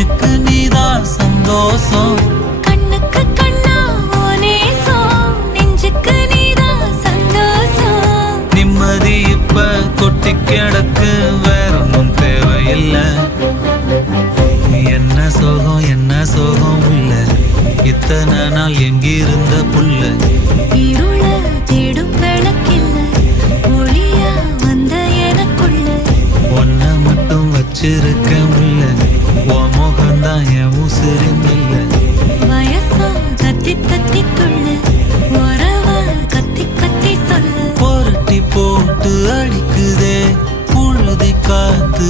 நெஞ்சுக்கு நீதான் சந்தோஷம். கண்ணுக்கு கண்ணா நெஞ்சுக்கு நீதான் சந்தோஷம். நிம்மதி இப்ப கொட்டி கிடக்கு வேற ஒன்றும் தேவையில்லை. என்ன சோகம் என்ன சோகம் உள்ள. இத்தனை நாள் எங்கிருந்த புல்ல இருள தேடும் விளக்கில்ல. ஒளியா வந்த எனக்குள்ள. ஒன்ன மட்டும் வச்சிருக்க உள்ள. காத்து